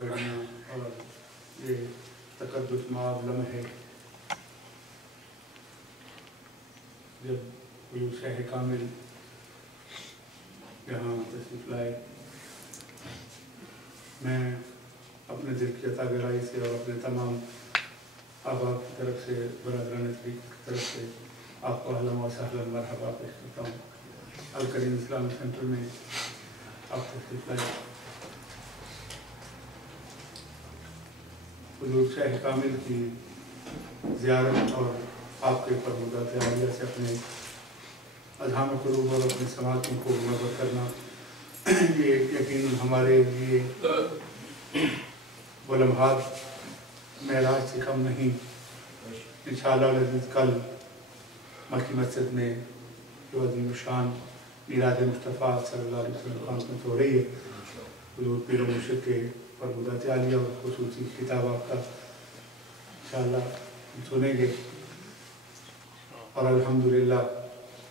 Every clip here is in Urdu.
اور یہ تقدس مآب لمحے جب شہ کامل یہاں تشریف لائے، میں اپنے دل کی عطا گرائی سے اور اپنے تمام احباب کی طرف سے، برادران طریق کی طرف سے آپ کو اہلا و سہلا مرحبا پیش کرتا ہوں۔ الکریم اسلامک سینٹر میں آپ تشریف لائے، حضور شاہ کامل کی زیارت اور آپ کے فرمودات عالیہ سے اپنے اذہان و قلوب اور اپنے سماعتوں کو منور کرنا، یہ یقیناً ہمارے لیے وہ لمحات معراج سے کم نہیں۔ انشاءاللہ العزیز کل مکی مسجد میں جو عظیم الشان میلاد مصطفیٰ صلی اللہ علیہ وسلم کانفرنس ہو رہی ہے، حضور پیر و مرشد کے فرمودات عالیہ اور خصوصی کتاب آپ کا انشاءاللہ سنیں گے۔ اور الحمدللہ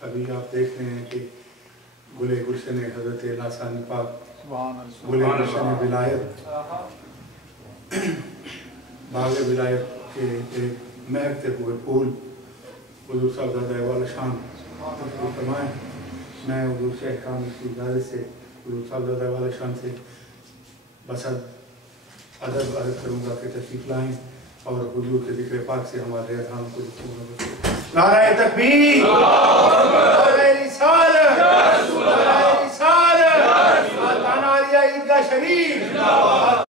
ابھی آپ دیکھ رہے ہیں کہ گلے گلشن حضرت لاسانی پاک، گلے گلشن ولایت، باغ ولایت کے ایک مہکتے ہوئے پھول حضور صاحبزادہ والا شان تشریف فرمائیں۔ میں حضور شاہ کامل کی اجازت سے حضور صاحبزادہ والا شان سے بسد ادب عرض کروں گا کہ تشریف لائیں اور حضور کے ذکر پاک سے ہمارے اذہان کو نعرہ تکبیر،